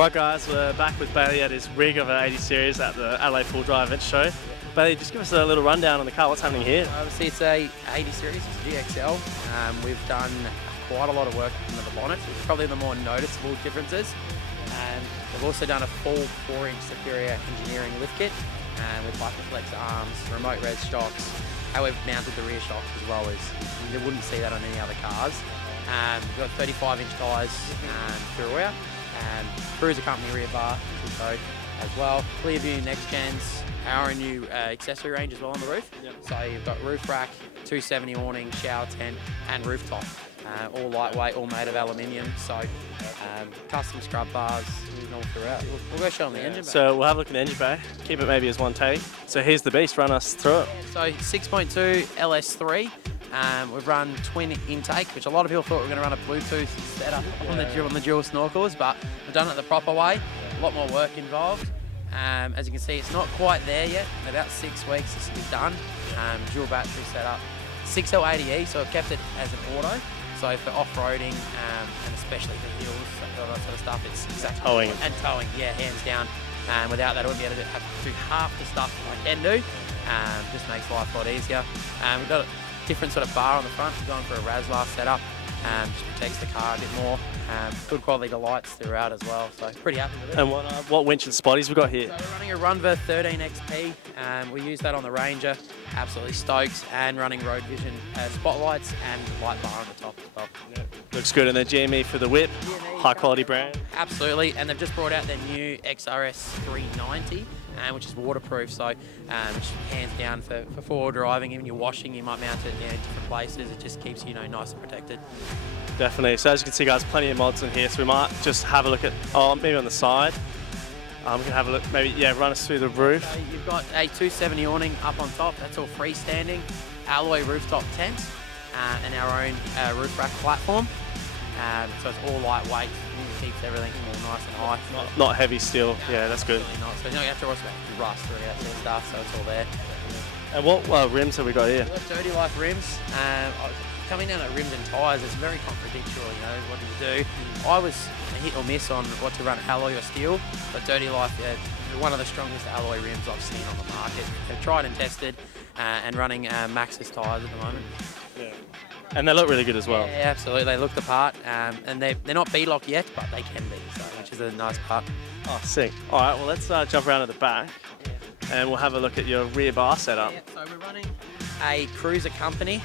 Right guys, we're back with Bailey at his rig of an 80 series at the Adelaide Full Drive Event Show. Bailey, just give us a little rundown on the car, what's happening here? Obviously it's a 80 series, it's a GXL. We've done quite a lot of work under the bonnet, which is probably the more noticeable differences. We've also done a full 4-inch Superior Engineering lift kit with Hyperflex arms, remote res shocks. How we've mounted the rear shocks as well is you wouldn't see that on any other cars. We've got 35-inch tyres throughout. Cruiser Company rear bar as well. Clearview Next Gens, our new accessory range as well on the roof. Yep. So you've got roof rack, 270 awning, shower tent, and rooftop. All lightweight, all made of aluminium. So custom scrub bars all throughout. We'll go show them the engine bay. So we'll have a look at the engine bay. Keep it maybe as one take. So here's the beast. Run us through it. So 6.2 LS3. We've run twin intake, which a lot of people thought we were going to run a Bluetooth setup on the dual snorkels, but we've done it the proper way. A lot more work involved. As you can see, it's not quite there yet. In about 6 weeks, this will be done. Dual battery setup. 6L80E, so I've kept it as an auto. So for off-roading and especially for hills, all that sort of stuff, it's exactly towing. And towing, yeah, hands down. Without that, I wouldn't be able to have to do half the stuff I can do. Just makes life a lot easier. We've got a different sort of bar on the front. We're going for a Razlar setup. Just protects the car a bit more. Good quality of lights throughout as well, so pretty happy with it. And what winch and spotties we got here? So we're running a Runver 13XP. We use that on the Ranger. Absolutely stoked, and running Road Vision spotlights and light bar on the top as well. Yeah. Looks good, and the GME for the whip, high quality brand. Absolutely, and they've just brought out their new XRS 390. Which is waterproof, so hands down for forward driving. Even you're washing, you might mount it in different places. It just keeps you nice and protected. Definitely. So as you can see, guys, plenty of mods in here. So we might just have a look at, maybe on the side. We can have a look, maybe, yeah, run us through the roof. So you've got a 270 awning up on top. That's all freestanding. Alloy rooftop tent and our own roof rack platform. So it's all lightweight. Keeps everything all nice and high. Not heavy steel. Yeah, that's good. Not. So you don't have to rust or that sort of stuff. So it's all there. And what rims have we got here? We've got Dirty Life rims. Coming down at rims and tyres, it's very contradictory. What do you do? I was a hit or miss on what to run, alloy or steel, but Dirty Life, one of the strongest alloy rims I've seen on the market. They've tried and tested, and running Maxxis tyres at the moment. Yeah. And they look really good as well. Yeah, absolutely. They look the part, and they're not B-lock yet, but they can be, so which is a nice part. Oh, sick. All right, well, let's jump around to the back, and we'll have a look at your rear bar setup. Yeah, so we're running a Cruiser Company.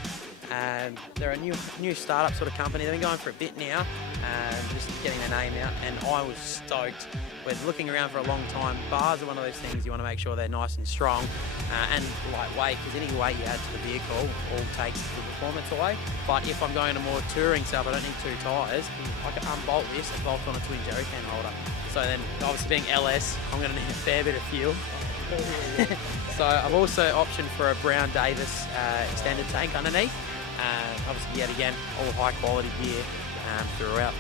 They're a new startup sort of company. They've been going for a bit now, just getting their name out, and I was stoked. We're looking around for a long time. Bars are one of those things you want to make sure they're nice and strong and lightweight, because any weight you add to the vehicle all takes the performance away. But if I'm going to more touring stuff, I don't need 2 tyres, I can unbolt this and bolt on a twin jerry can holder. So then, obviously being LS, I'm going to need a fair bit of fuel. So I've also optioned for a Brown Davis extended tank underneath. Obviously, yet again, all high quality gear throughout.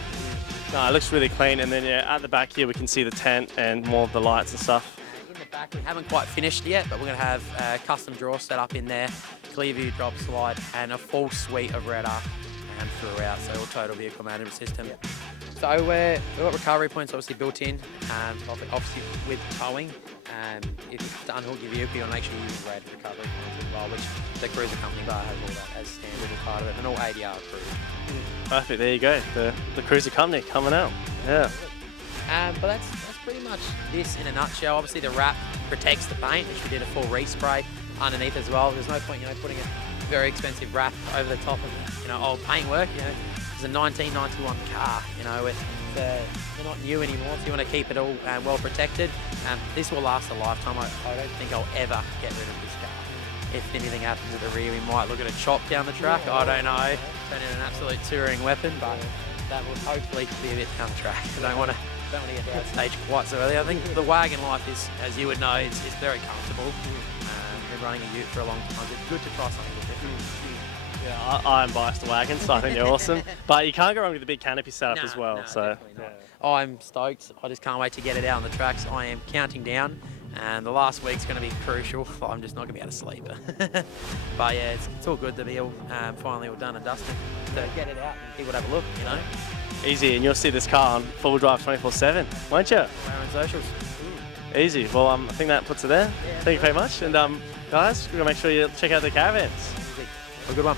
No, it looks really clean, and then at the back here we can see the tent and more of the lights and stuff. In the back we haven't quite finished yet, but we're going to have a custom drawer set up in there, Clearview drop slide, and a full suite of radar throughout, so all total vehicle management system. Yeah. So we've got recovery points obviously built in, obviously with towing. If you to unhook your vehicle, you want to make sure you use rated recovery points as well, which the Cruiser Company bar has all that as standard as part of it, and all ADR approved. Perfect, there you go, the Cruiser Company coming out. Yeah. But that's pretty much this in a nutshell. Obviously the wrap protects the paint, which we did a full respray underneath as well. There's no point, putting a very expensive wrap over the top of old paintwork. It's a 1991 car. They're not new anymore, so you want to keep it all well protected. This will last a lifetime. I don't think I'll ever get rid of this car. If anything happens with the rear, we might look at a chop down the track. I don't know. Turn in an absolute touring weapon, but that will hopefully be a bit down the track. I don't want to get to that stage quite so early. I think the wagon life is, as you would know, is very comfortable. Been running a ute for a long time. It's good to try something different. Yeah, I'm biased to wagons, so I think they're awesome. But you can't go wrong with the big canopy setup as well. So I'm stoked. I just can't wait to get it out on the tracks. I am counting down, and the last week's going to be crucial. I'm just not going to be able to sleep. But yeah, it's all good to be all finally all done and dusted. To get it out and people have a look, Easy, and you'll see this car on full drive 24/7, won't you? Our own socials. Easy. Well, I think that puts it there. Thank you very much. And guys, we're gonna make sure you check out the caravans. Have a good one.